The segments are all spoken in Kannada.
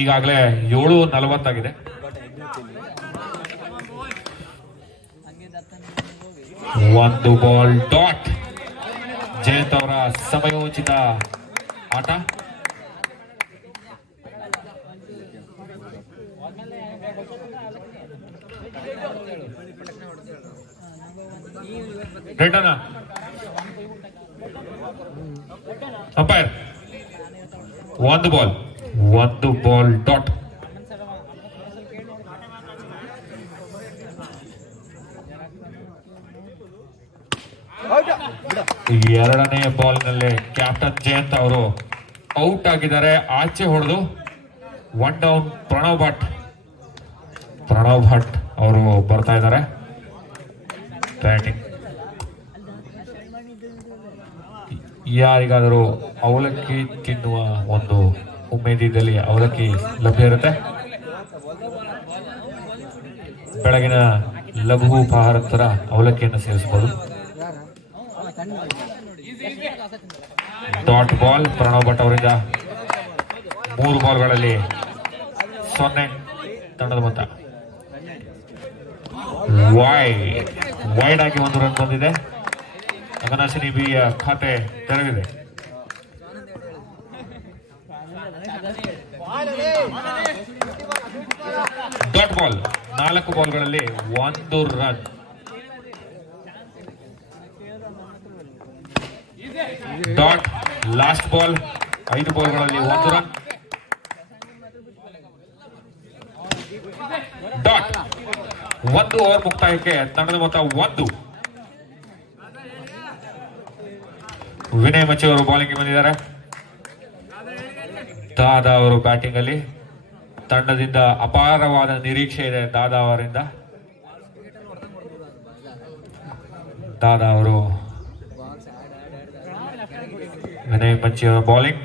ಈಗಾಗಲೇ 7:40 ಒಂದು ಬಾಲ್ ಡಾಟ್. ಜಯಂತ್ ಅವರ ಸಮಯೋಚಿತ ಆಟ. ರೆಡ್ಡನ ಅಂಪೈರ್ ಒಂದು ಬಾಲ್ ಡಾಟ್. ಎರಡನೇ ಬಾಲ್ನಲ್ಲಿ ಕ್ಯಾಪ್ಟನ್ ಜಯಂತ್ ಅವರು ಔಟ್ ಆಗಿದ್ದಾರೆ. ಆಚೆ ಹೊಡೆದು 1 ಡೌನ್. ಪ್ರಣವ್ ಭಟ್ ಅವರು ಬರ್ತಾ ಇದ್ದಾರೆ ಬ್ಯಾಟಿಂಗ್. ಯಾರಿಗಾದರೂ ಅವಲಕ್ಕಿ ತಿನ್ನುವ ಒಂದು ಉಮೇದಿದ್ದಲ್ಲಿ ಅವಲಕ್ಕಿ ಲಭ್ಯ ಇರುತ್ತೆ. ಬೆಳಗಿನ ಲಘು ಉಪಹಾರ ತರ ಅವಲಕ್ಕಿಯನ್ನು ಸೇವಿಸಬಹುದು. Dot ball. ಪ್ರಣವ್ ಭಟ್ ಅವರಿಂದ 3 ಬಾಲ್ಗಳಲ್ಲಿ 0 ತಂಡದ ಮೊತ್ತ. ವೈಡ್ ಆಗಿ 1 ರನ್ ಬಂದಿದೆ. ಅವಿನಾಶಿನಿ ಬಿಯ ಖಾತೆ ತೆರೆದಿದೆ. Dot ball. 4 ಬಾಲ್ಗಳಲ್ಲಿ 1 run. Dot. Last ball. 5 ಬಾಲ್ಗಳಲ್ಲಿ 1 run. Dot. 1 over ಮುಕ್ತಾಯಕ್ಕೆ ತಂಡದ ಮೊತ್ತ 1. ವಿನಯ್ ಮಚ್ಚಿ ಅವರು ಬೌಲಿಂಗ್ ಬಂದಿದ್ದಾರೆ. ದಾದಾ ಅವರು ಬ್ಯಾಟಿಂಗ್ ಅಲ್ಲಿ. ತಂಡದಿಂದ ಅಪಾರವಾದ ನಿರೀಕ್ಷೆ ಇದೆ ದಾದಾ ಅವರಿಂದ. ದಾದಾ ಅವರು ವಿನಯ್ ಮಚ್ಚಿ ಅವರ ಬೌಲಿಂಗ್.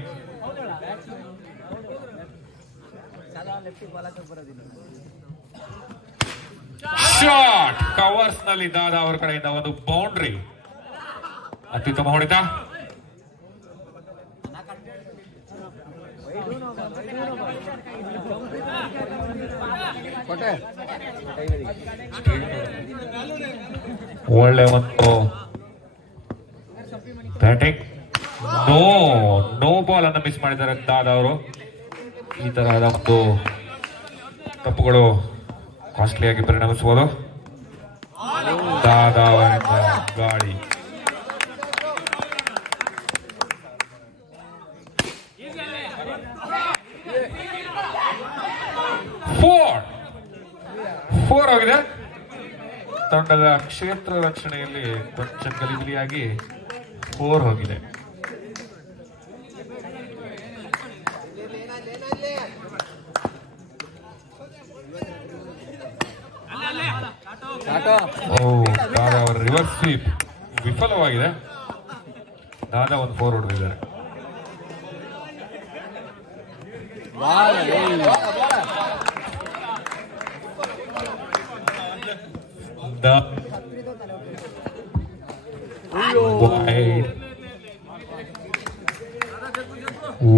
ಶಾಟ್. ಕವರ್ಸ್ ನಲ್ಲಿ ದಾದಾ ಅವರ ಕಡೆಯಿಂದ ಒಂದು ಬೌಂಡ್ರಿ. ಅತ್ಯುತ್ತಮ ಹೊಡೆತ. ಒಳ್ಳೆ ಒಂದು ಬ್ಯಾಟಿಂಗ್. ನೋ ಬಾಲ್ ಅನ್ನು ಮಿಸ್ ಮಾಡಿದ್ದಾರೆ ದಾದಾ ಅವರು. ಈ ತರಹದ ಒಂದು ತಪ್ಪುಗಳು ಕಾಸ್ಟ್ಲಿ ಆಗಿ ಪರಿಣಮಿಸಬಹುದು. ದಾದಾ ಅವರಿಂದ ಗಾಡಿ. ಫೋರ್ ಆಗಿದೆ. ತಂಡದ ಕ್ಷೇತ್ರ ರಕ್ಷಣೆಯಲ್ಲಿ ಕೊಂಚ ಗಲಿಬಿಲಿಯಾಗಿ 4 ಹೋಗಿದೆ. ದಾದಾ ಅವರ ರಿವರ್ಸ್ ಸ್ವೀಪ್ ವಿಫಲವಾಗಿದೆ. ದಾದಾ ಒಂದು 4 ಹೊಡೆದಿದ್ದಾರೆ.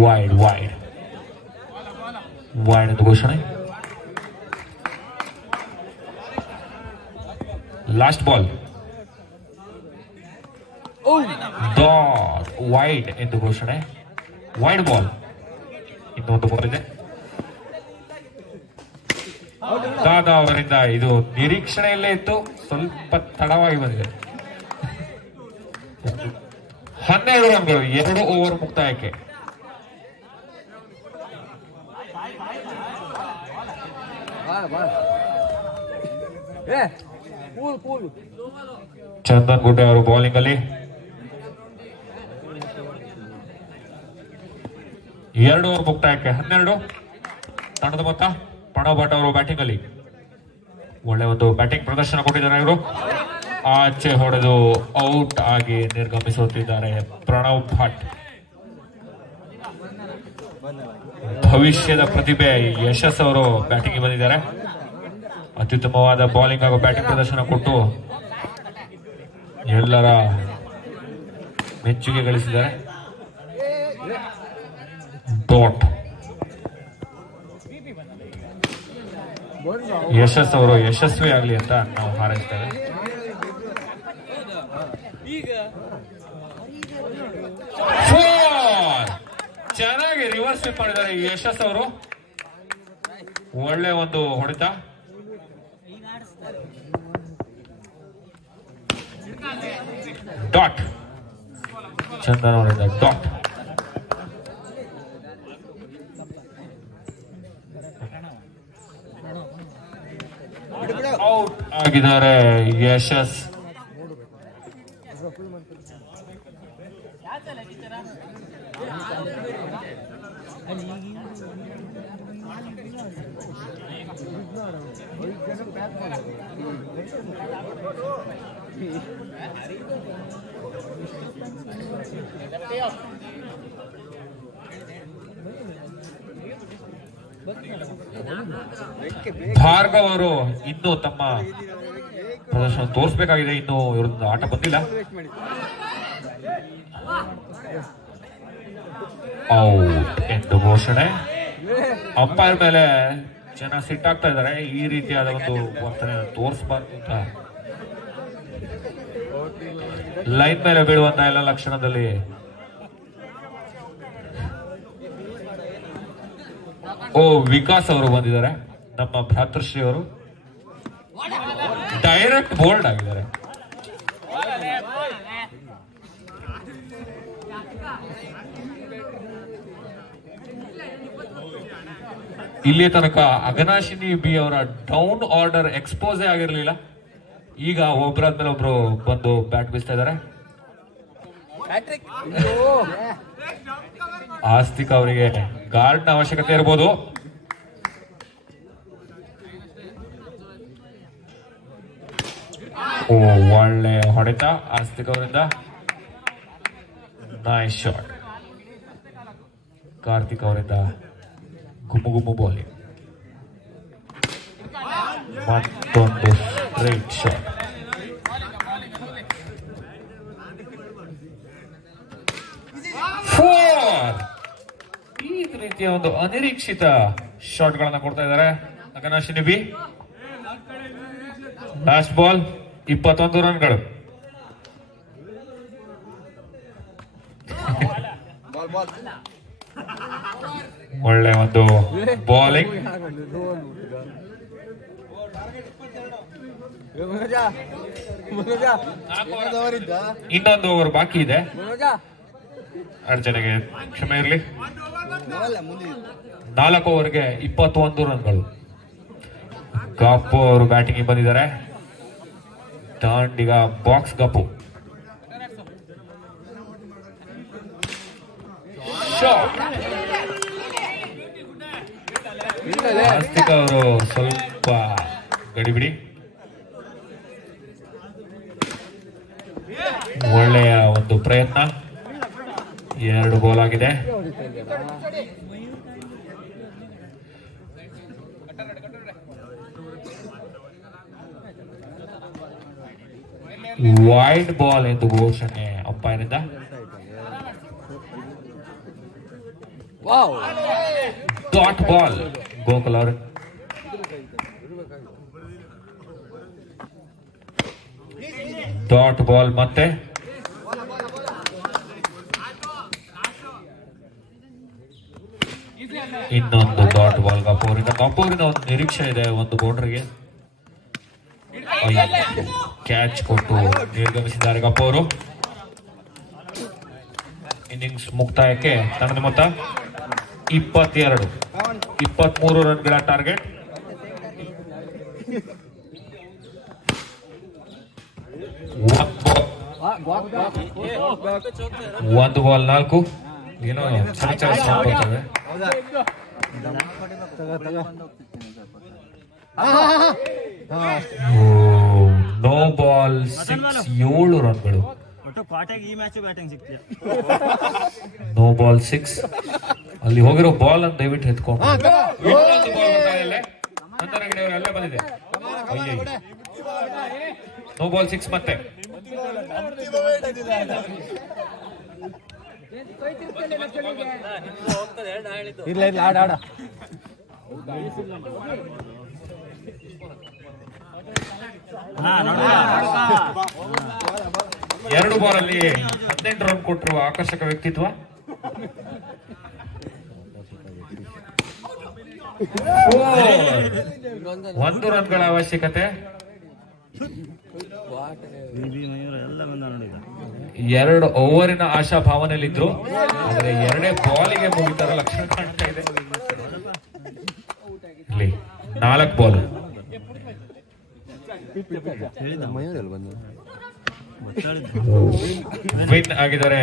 ವೈಡ್ ಎಂದು ಘೋಷಣೆ. Last ball. ವೈಡ್ ಎಂದು ಘೋಷಣೆ. Wide ball. ಇನ್ನೊಂದು ಬಾಲ್ ಇದೆ. ದಾದಾ ಅವರಿಂದ ಇದು ನಿರೀಕ್ಷಣೆಯಲ್ಲೇ ಇತ್ತು, ಸ್ವಲ್ಪ ತಡವಾಗಿ ಬಂದಿದೆ. 12 ರನ್ಗಳು 2 ಓವರ್ ಮುಕ್ತಾಯಕ್ಕೆ. ಚಂದನ್ ಗುಡ್ಡೆ ಅವರು ಬೌಲಿಂಗ್ ಅಲ್ಲಿ. 2 ಓವರ್ ಮುಕ್ತಾಯಕ್ಕೆ 12 ತಂಡದ ಮೊತ್ತ. ಪ್ರಣವ್ ಭಟ್ ಅವರು ಬ್ಯಾಟಿಂಗ್ ಅಲ್ಲಿ ಒಳ್ಳೆ ಒಂದು ಬ್ಯಾಟಿಂಗ್ ಪ್ರದರ್ಶನ ಕೊಟ್ಟಿದ್ದಾರೆ. ಇವರು ಆಚೆ ಹೊಡೆದು ಔಟ್ ಆಗಿ ನಿರ್ಗಮಿಸುತ್ತಿದ್ದಾರೆ ಪ್ರಣವ್ ಭಟ್. ಭವಿಷ್ಯದ ಪ್ರತಿಭೆ ಯಶಸ್ ಅವರು ಬ್ಯಾಟಿಂಗ್ ಬಂದಿದ್ದಾರೆ. ಅತ್ಯುತ್ತಮವಾದ ಬೌಲಿಂಗ್ ಹಾಗೂ ಬ್ಯಾಟಿಂಗ್ ಪ್ರದರ್ಶನ ಕೊಟ್ಟು ಎಲ್ಲರ ಮೆಚ್ಚುಗೆ ಗಳಿಸಿದ್ದಾರೆ. ಡಾಟ್. ಯಶಸ್ ಅವರು ಯಶಸ್ವಿ ಆಗ್ಲಿ ಅಂತ ನಾವು ಹಾರೈಸ್ತೇವೆ. ಚೆನ್ನಾಗಿ ರಿವರ್ಸ್ ಸ್ವಿಪ್ ಮಾಡಿದ್ದಾರೆ ಯಶಸ್ ಅವರು. ಒಳ್ಳೆ ಒಂದು ಹೊಡೆತ. ಡಾಟ್ ಚಂದನ್ ಅವರಿಂದ ಡಾಟ್. ಔಟ್ ಆಗಿದ್ದಾರೆ ಯಶಸ್. ಭಾರ್ಗವ್ ಅವರು ಇನ್ನೂ ತಮ್ಮ ಪ್ರದರ್ಶನ ತೋರಿಸಬೇಕಾಗಿದೆ. ಇನ್ನು ಇವ್ರದ್ದು ಆಟ ಬಂದಿಲ್ಲ. ಔಟ್ ಎಂದು ಘೋಷಣೆ. ಅಂಪೈರ್ ಮೇಲೆ ಜನ ಸಿಟ್ಟಾಗ್ತಾ ಇದ್ದಾರೆ. ಈ ರೀತಿಯಾದ ಒಂದು ವರ್ತನೆ ತೋರಿಸಬಾರ್ದು ಅಂತ ಲೈನ್ ಮೇಲೆ ಬೀಳುವಂತ ಎಲ್ಲ ಲಕ್ಷಣದಲ್ಲಿ ವಿಕಾಸ್ ಅವರು ಬಂದಿದ್ದಾರೆ. ನಮ್ಮ ಭ್ರಾತೃಶ್ರೀ ಅವರು ಡೈರೆಕ್ಟ್ ಬೋಲ್ಡ್ ಆಗಿದ್ದಾರೆ. ಇಲ್ಲಿ ತನಕ ಅಘನಾಶಿನಿ ಬಿ ಅವರ ಡೌನ್ ಆರ್ಡರ್ ಎಕ್ಸ್ಪೋಸೇ ಆಗಿರ್ಲಿಲ್ಲ. ಈಗ ಒಬ್ಬರಾದ್ಮೇಲೆ ಒಬ್ರು ಬಂದು ಬ್ಯಾಟ್ ಬೀಸ್ತಾ ಇದ್ದಾರೆ. ಆಸ್ತಿಕ್ ಅವರಿಗೆ ಗಾರ್ಡ್ ನ ಅವಶ್ಯಕತೆ ಇರಬಹುದು. ಒಳ್ಳೆ ಹೊಡೆತ ಆಸ್ತಿಕ್ ಅವರಿಂದ. Nice shot. ಕಾರ್ತಿಕ್ ಅವರಿಂದ ಗುಮ್ಮು ಗುಮ್ಮು ಬೌಲಿಂಗ್. ಮತ್ತೊಂದು ಸ್ಟ್ರೈಟ್ ಶಾಟ್. ಈ ರೀತಿಯ ಒಂದು ಅನಿರೀಕ್ಷಿತ ಶಾಟ್ ಗಳನ್ನ ಕೊಡ್ತಾ ಇದ್ದಾರೆ ಅಘನಾಶಿನಿ ಬಿ. ಲಾಸ್ಟ್ ಬಾಲ್ 21 ರನ್ಗಳು. ಒಳ್ಳೆ ಒಂದು ಬೌಲಿಂಗ್. ಇನ್ನೊಂದು ಓವರ್ ಬಾಕಿ ಇದೆ. ಅರ್ಜನೆಗೆ ಕ್ಷಮೆ ಇರಲಿ. 4 ಓವರ್ಗೆ 21 ರನ್ಗಳು. ಗಪ್ಪು ಅವರು ಬ್ಯಾಟಿಂಗ್ ಬಂದಿದ್ದಾರೆ. ದಾಂಡಿಗ ಬಾಕ್ಸ್ ಗಪ್ಪು. ಆಸ್ತಿಕ್ ಅವರು ಸ್ವಲ್ಪ ಗಡಿಬಿಡಿ. ಒಳ್ಳೆಯ ಒಂದು ಪ್ರಯತ್ನ. 2 ಗೋಲ್ ಆಗಿದೆ. ವೈಡ್ ಬಾಲ್ ಎಂದು ಘೋಷಣೆ ಅಂಪೈರಿಂದ. ಡಾಟ್ ಬಾಲ್ ಗೋಕುಲ್ ಅವರು. ಡಾಟ್ ಬಾಲ್ ಮತ್ತೆ. ಇನ್ನೊಂದು ಡಾಟ್ ಬಾಲ್ ಗಪ್ಪೂರಿಂದ. ಗಪ್ಪೂರಿಂದ ಒಂದು ನಿರೀಕ್ಷೆ ಇದೆ ಒಂದು ಬೌಂಡ್ರಿಗೆ. ಕ್ಯಾಚ್ ಕೊಟ್ಟು ನಿರ್ಗಮಿಸಿದ್ದಾರೆ ಗಪ್ಪೂರು. ಇನ್ನಿಂಗ್ಸ್ ಮುಕ್ತಾಯಕ್ಕೆ ತಂಡದ ಮೊತ್ತ 22. 23 ರನ್ಗಳ ಟಾರ್ಗೆಟ್. ಒಂದು ಬಾಲ್ 4. ಏನೋ ಬರ್ತವೆ. No ball 6. 7 ರನ್ಗಳು. No ball 6. ಅಲ್ಲಿ ಹೋಗಿರೋ ಬಾಲ್ ಅಂತ ದಯವಿಟ್ಟು ಎತ್ಕೊಂಡು. ಅಲ್ಲೇ ಬಂದಿದೆ. ನೋ ಬಾಲ್ 6 ಮತ್ತೆ. ಇಲ್ಲ ಆಡ ಎರಡು ಬಾಲ್ ಅಲ್ಲಿ 18 ರನ್ ಕೊಟ್ಟಿರುವ ಆಕರ್ಷಕ ವ್ಯಕ್ತಿತ್ವ. ಒಂದು ರನ್ಗಳ ಅವಶ್ಯಕತೆ. 2 ಓವರಿನ ಆಶಾ ಭಾವನೆಯಲ್ಲಿದ್ರು, ಆದರೆ 2 ಬಾಲಿಗೆ ಮುಗಿತಾರ ಲಕ್ಷಣ ಕಾಣ್ತಾ ಇದೆ. ಇಲ್ಲಿ 4 ಬಾಲ್ ವಿನ್ ಆಗಿದ್ದಾರೆ.